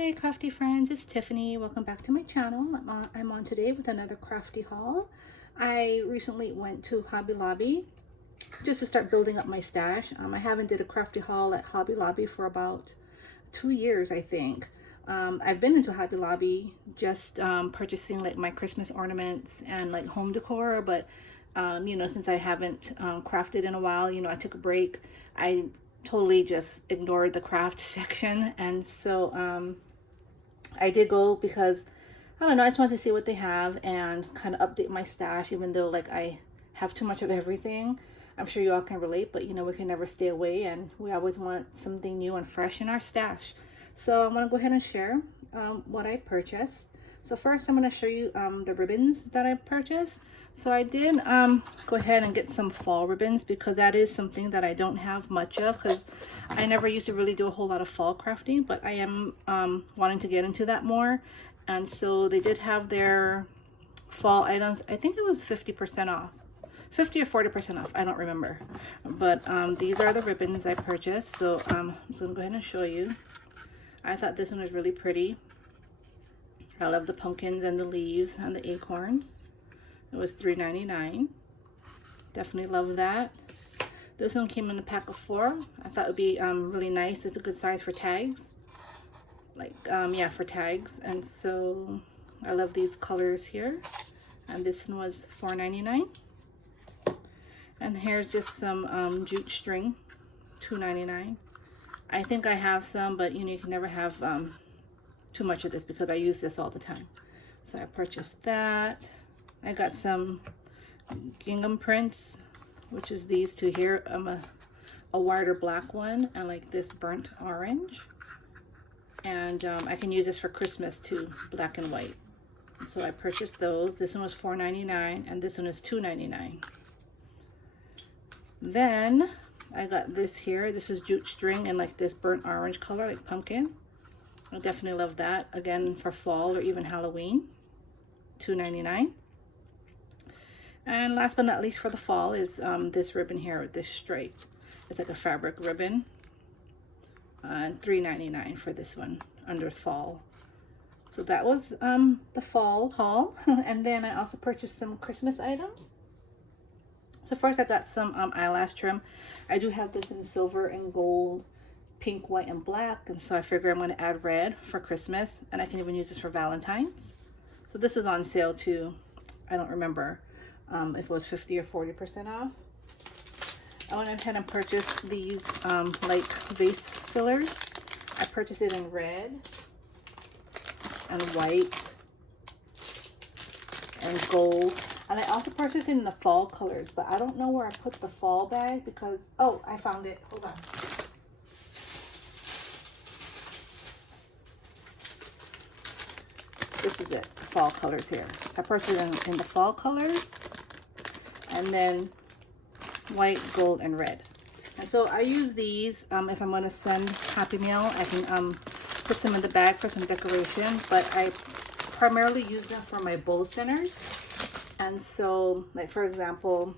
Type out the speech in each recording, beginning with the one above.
Hey crafty friends, it's Tiffany. Welcome back to my channel. I'm on today with another crafty haul. I recently went to Hobby Lobby just to start building up my stash. I haven't did a crafty haul at Hobby Lobby for about 2 years, I think. I've been into Hobby Lobby just purchasing like my Christmas ornaments and like home decor, but you know, since I haven't crafted in a while, you know, I took a break. I totally just ignored the craft section, and so I did go because I don't know, I just wanted to see what they have and kind of update my stash, even though like I have too much of everything. I'm sure you all can relate, but you know, we can never stay away and we always want something new and fresh in our stash. So I'm going to go ahead and share what I purchased. So first I'm going to show you the ribbons that I purchased. So I did go ahead and get some fall ribbons because that is something that I don't have much of, because I never used to really do a whole lot of fall crafting, but I am wanting to get into that more. And so they did have their fall items. I think it was 50% off. 50 or 40% off, I don't remember. But these are the ribbons I purchased. So I'm just going to go ahead and show you. I thought this one was really pretty. I love the pumpkins and the leaves and the acorns. It was $3.99. Definitely love that. This one came in a pack of 4. I thought it would be really nice. It's a good size for tags. Like, yeah, for tags. And so I love these colors here. And this one was $4.99. And here's just some jute string, $2.99. I think I have some, but you know, you can never have too much of this because I use this all the time. So I purchased that. I got some Gingham Prints, which is these two here. A wider black one and like this burnt orange. And I can use this for Christmas too, black and white. So I purchased those. This one was $4.99 and this one is $2.99. Then I got this here. This is jute string in like this burnt orange color, like pumpkin. I definitely love that. Again, for fall or even Halloween, $2.99. And last but not least for the fall is this ribbon here with this stripe. It's like a fabric ribbon. And $3.99 for this one under fall. So that was the fall haul. And then I also purchased some Christmas items. So first I got some eyelash trim. I do have this in silver and gold, pink, white, and black. And so I figure I'm going to add red for Christmas. And I can even use this for Valentine's. So this was on sale too. I don't remember if it was 50 or 40% off. I went ahead and purchased these like vase fillers. I purchased it in red and white and gold. And I also purchased it in the fall colors, but I don't know where I put the fall bag because, oh, I found it. Hold on. This is it, the fall colors here. So I purchased it in the fall colors, and then white, gold, and red. And so I use these if I'm going to send Happy Meal. I can put some in the bag for some decoration, but I primarily use them for my bow centers. And so, like for example,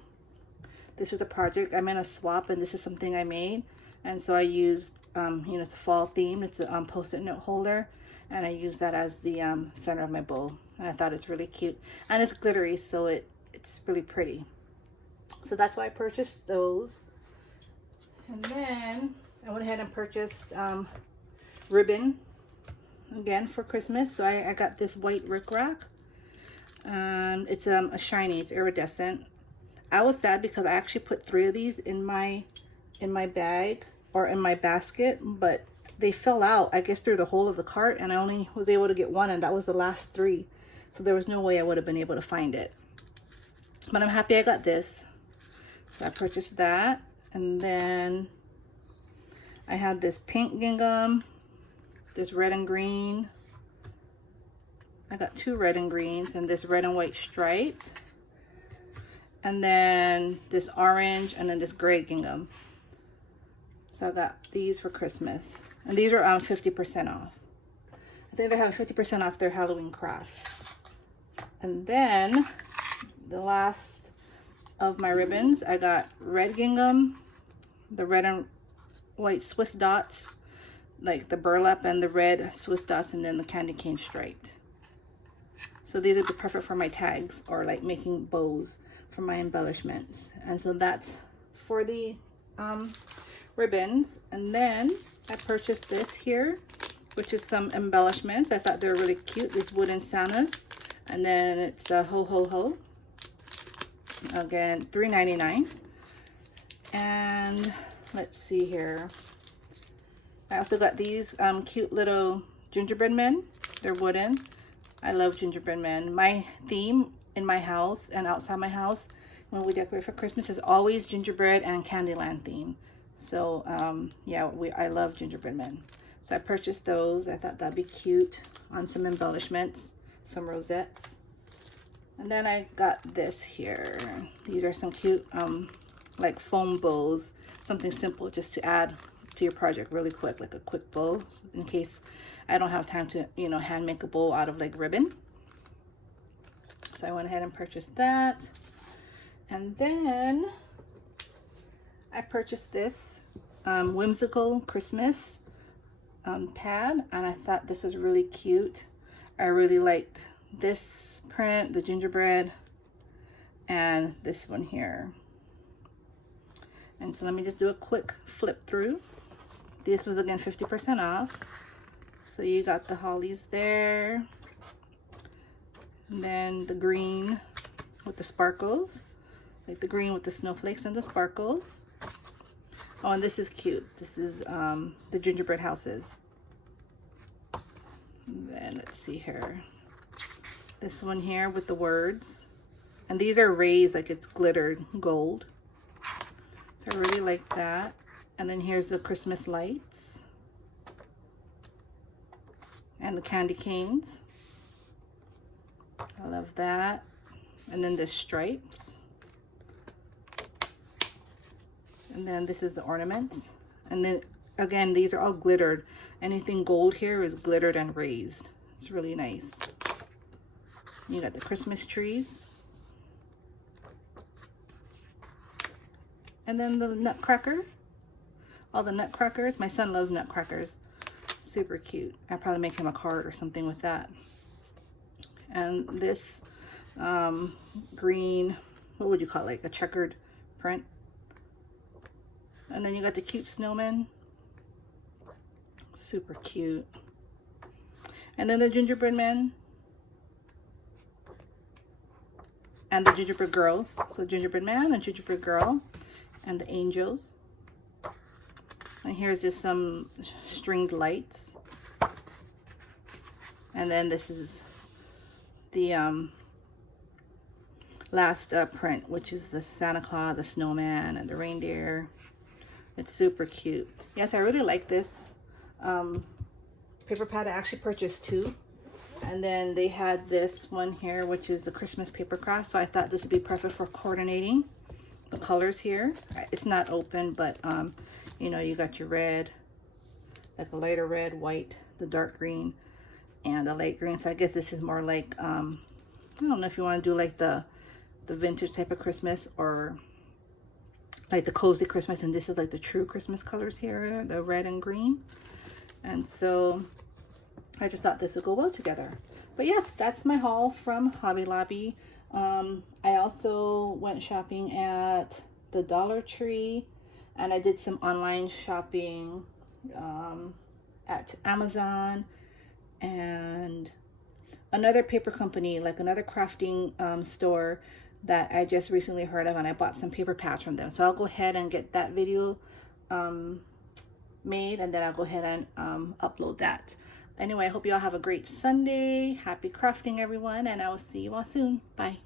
this is a project. I'm in a swap, and this is something I made. And so I used, you know, it's a fall theme. It's a post-it note holder, and I use that as the center of my bow. And I thought it's really cute, and it's glittery, so it's really pretty. So that's why I purchased those. And then I went ahead and purchased ribbon again for Christmas. So I got this white rickrack. It's a shiny, it's iridescent. I was sad because I actually put 3 of these in my bag or in my basket, but they fell out, I guess, through the hole of the cart, and I only was able to get 1, and that was the last 3. So there was no way I would have been able to find it. But I'm happy I got this. So I purchased that. And then I had this pink gingham, this red and green. I got 2 red and greens and this red and white striped. And then this orange and then this gray gingham. So I got these for Christmas. And these are 50% off. I think they have 50% off their Halloween crafts. And then the last of my ribbons, I got red gingham, the red and white Swiss dots, like the burlap and the red Swiss dots, and then the candy cane striped. So these would be perfect for my tags or like making bows for my embellishments. And so that's for the ribbons. And then I purchased this here, which is some embellishments. I thought they were really cute, these wooden Santas. And then it's a ho ho ho. Again, $3.99. And let's see here. I also got these cute little gingerbread men. They're wooden. I love gingerbread men. My theme in my house and outside my house when we decorate for Christmas is always gingerbread and Candyland theme. So yeah, I love gingerbread men. So I purchased those. I thought that'd be cute on some embellishments, some rosettes. And then I got this here. These are some cute like foam bows, something simple just to add to your project really quick, like a quick bow in case I don't have time to, you know, hand make a bow out of like ribbon. So I went ahead and purchased that. And then I purchased this Whimsical Christmas pad, and I thought this was really cute. I really liked this print, the gingerbread, and this one here. And so let me just do a quick flip through. This was again 50% off. So you got the hollies there, and then the green with the sparkles, like the green with the snowflakes and the sparkles. Oh, and this is cute. This is the Gingerbread Houses. And then let's see here. This one here with the words. And these are raised like it's glittered gold. So I really like that. And then here's the Christmas lights. And the candy canes. I love that. And then the stripes. And then this is the ornaments. And then again, these are all glittered. Anything gold here is glittered and raised. It's really nice. You got the Christmas trees. And then the Nutcracker. All the Nutcrackers. My son loves Nutcrackers. Super cute. I'll probably make him a card or something with that. And this green, what would you call it? Like a checkered print. And then you got the cute snowman. Super cute. And then the gingerbread men. And the gingerbread girls. So gingerbread man and gingerbread girl. And the angels. And here's just some stringed lights. And then this is the last print, which is the Santa Claus, the snowman, and the reindeer. It's super cute. Yes, I really like this paper pad. I actually purchased two. And then they had this one here, which is the Christmas paper craft. So I thought this would be perfect for coordinating the colors here. It's not open, but you know, you got your red, like a lighter red, white, the dark green, and the light green. So I guess this is more like I don't know if you want to do like the vintage type of Christmas or like the cozy Christmas, and this is like the true Christmas colors here, the red and green. And so I just thought this would go well together. But yes, that's my haul from Hobby Lobby. I also went shopping at the Dollar Tree, and I did some online shopping at Amazon and another paper company, like another crafting store that I just recently heard of, and I bought some paper pads from them. So I'll go ahead and get that video made, and then I'll go ahead and upload that. Anyway, I hope you all have a great Sunday. Happy crafting, everyone, and I will see you all soon. Bye.